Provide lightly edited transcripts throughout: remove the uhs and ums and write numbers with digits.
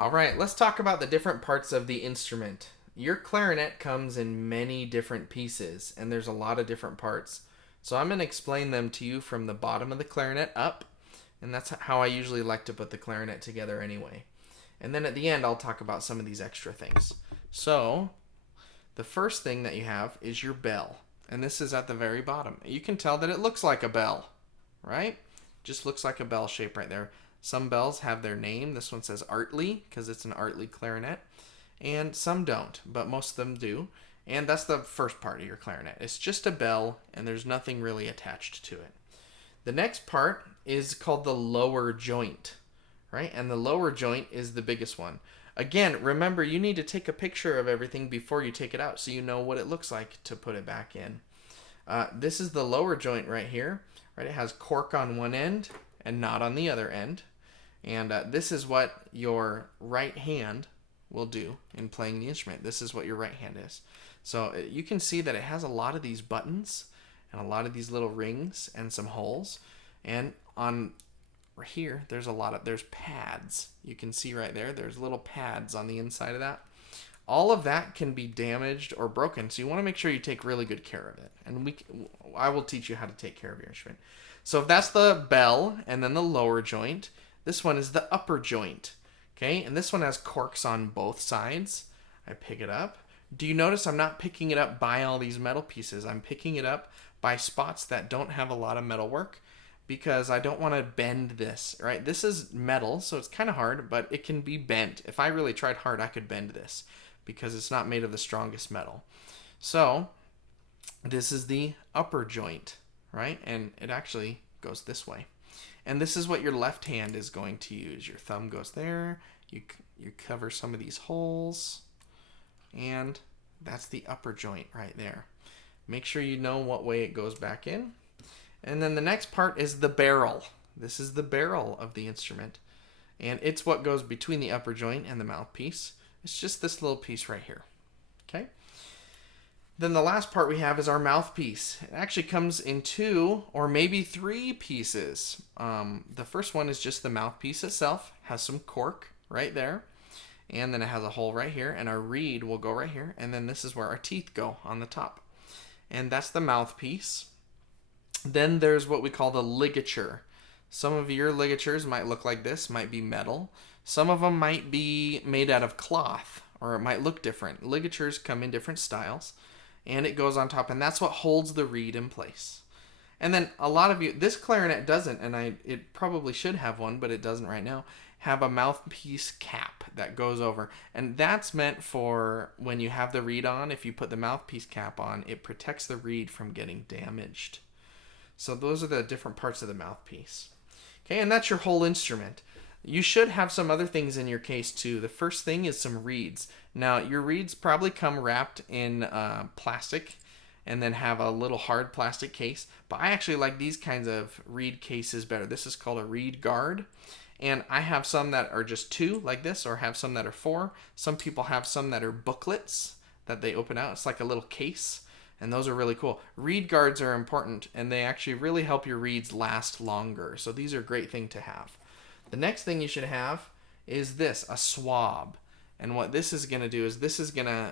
All right, let's talk about the different parts of the instrument. Your clarinet comes in many different pieces, and there's a lot of different parts. So I'm going to explain them to you from the bottom of the clarinet up, and that's how I usually like to put the clarinet together anyway. And then at the end, I'll talk about some of these extra things. So, the first thing that you have is your bell, and this is at the very bottom. You can tell that it looks like a bell, right? Just looks like a bell shape right there. Some bells have their name. This one says Artley because it's an Artley clarinet, and some don't, but most of them do. And that's the first part of your clarinet. It's just a bell, and there's nothing really attached to it. The next part is called the lower joint, right? And the lower joint is the biggest one. Again, remember, you need to take a picture of everything before you take it out so you know what it looks like to put it back in. This is the lower joint right here, right? It has cork on one end and not on the other end. And this is what your right hand will do in playing the instrument. This is what your right hand is. So you can see that it has a lot of these buttons and a lot of these little rings and some holes. And on right here, there's pads. You can see right there, there's little pads on the inside of that. All of that can be damaged or broken, so you want to make sure you take really good care of it. And I will teach you how to take care of your instrument. So if that's the bell and then the lower joint, this one is the upper joint. Okay, and this one has corks on both sides. I pick it up. Do you notice I'm not picking it up by all these metal pieces? I'm picking it up by spots that don't have a lot of metal work because I don't want to bend this, right? This is metal, so it's kind of hard, but it can be bent. If I really tried hard, I could bend this because it's not made of the strongest metal. So this is the upper joint, right? And it actually goes this way. And this is what your left hand is going to use. Your thumb goes there. You cover some of these holes. And that's the upper joint right there. Make sure you know what way it goes back in. And then the next part is the barrel. This is the barrel of the instrument. And it's what goes between the upper joint and the mouthpiece. It's just this little piece right here. Okay? Then the last part we have is our mouthpiece. It actually comes in 2 or maybe 3 pieces. The first one is just the mouthpiece itself. Has some cork right there. And then it has a hole right here. And our reed will go right here. And then this is where our teeth go on the top. And that's the mouthpiece. Then there's what we call the ligature. Some of your ligatures might look like this, might be metal. Some of them might be made out of cloth, or it might look different. Ligatures come in different styles, and it goes on top, and that's what holds the reed in place. And then a lot of you, this clarinet doesn't, and it probably should have one, but it doesn't right now, have a mouthpiece cap that goes over. And that's meant for when you have the reed on. If you put the mouthpiece cap on, it protects the reed from getting damaged. So those are the different parts of the mouthpiece. Okay, and that's your whole instrument. You should have some other things in your case too. The first thing is some reeds. Now, your reeds probably come wrapped in plastic and then have a little hard plastic case. But I actually like these kinds of reed cases better. This is called a reed guard. And I have some that are just 2 like this, or have some that are 4. Some people have some that are booklets that they open out. It's like a little case. And those are really cool. Reed guards are important, and they actually really help your reeds last longer. So these are a great thing to have. The next thing you should have is this, a swab. And what this is going to do is this is going to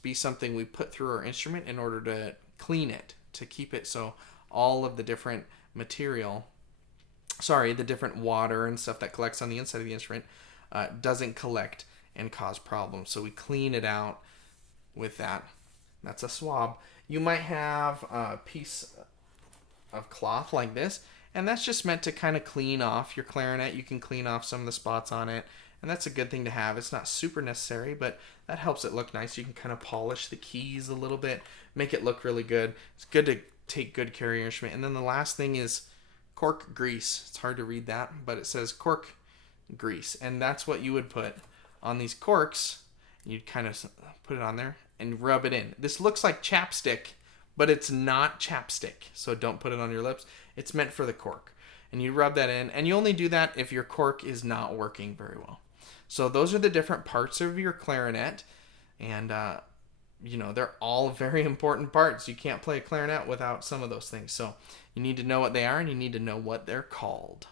be something we put through our instrument in order to clean it, to keep it so all of the different the different water and stuff that collects on the inside of the instrument doesn't collect and cause problems. So we clean it out with that. That's a swab. You might have a piece of cloth like this, and that's just meant to kind of clean off your clarinet. You can clean off some of the spots on it, and that's a good thing to have. It's not super necessary, but that helps it look nice. You can kind of polish the keys a little bit, make it look really good. It's good to take good care of your instrument. And then the last thing is cork grease. It's hard to read that, but it says cork grease, and that's what you would put on these corks. You'd kind of put it on there and rub it in. This looks like chapstick, but it's not chapstick, so don't put it on your lips. It's meant for the cork. And you rub that in, and you only do that if your cork is not working very well. So those are the different parts of your clarinet, and they're all very important parts. You can't play a clarinet without some of those things. So you need to know what they are, and you need to know what they're called.